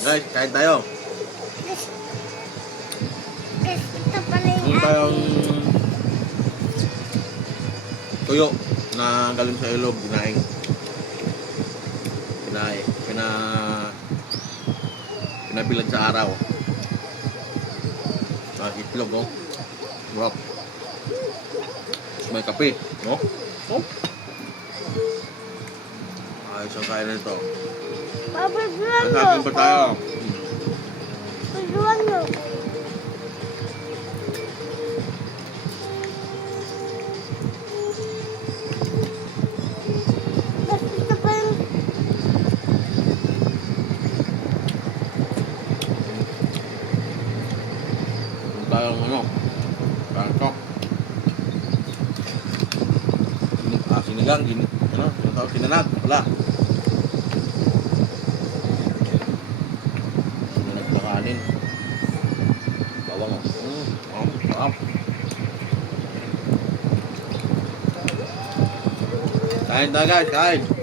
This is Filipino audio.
Guys, kain tayo. Guys, ito pala yung Meron tayong tuyo na galing sa ilog, ginaing. Pinabilad sa araw. Itlog, oh. Rock. May kape, no? Oh. Ayos ang kain nito. Papaduan nyo Nagkakain pa tayo. Papaduan nyo. Guys, ito pa yung Meron tayong ano, kanto. Sinigang, ano, yung tawag sinanag, wala. Sinanag na kanin. Bawang, sarap. Kain tayo guys, kain.